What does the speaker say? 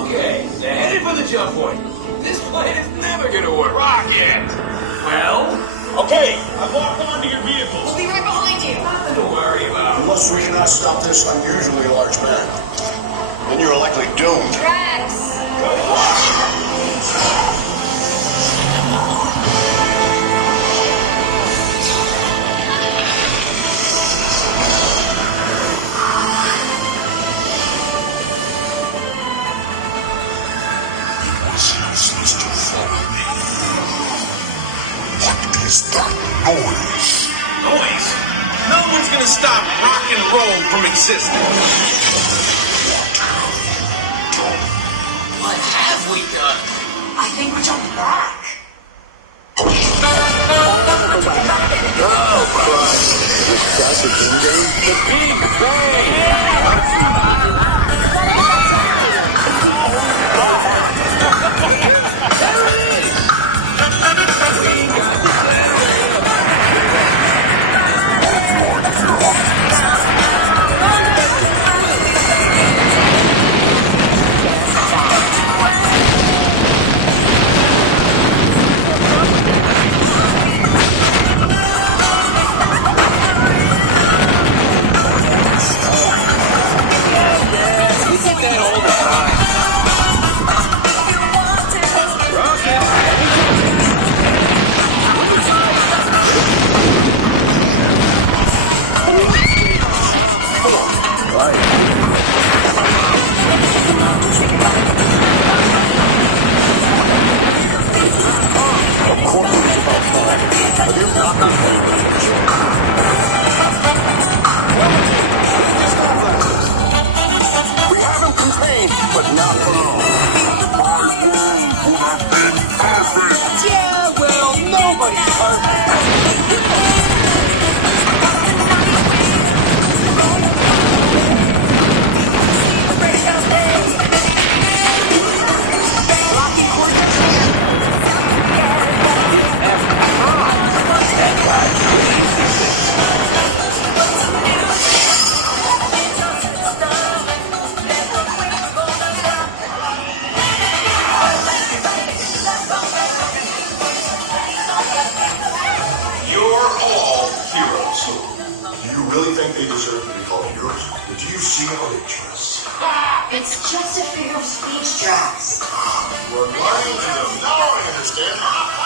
Okay, they're headed for the jump point. This plan is never gonna work. Rocket! Well? Okay, I've locked onto your vehicle. We'll be right behind you. Nothing to worry about. Unless we cannot stop this unusually large man, then you're likely doomed. Drax! Noise? No one's gonna stop rock and roll from existing. What have we done? I think we jumped back. Oh, Christ. The Big Bang! We have him contained, but not for long. Yeah, well, nobody's hurt. You're all heroes. Do you really think they deserve to be called heroes? Did you see how they dress? It's just a figure of speech, Drax. We're lying to them. Now I understand.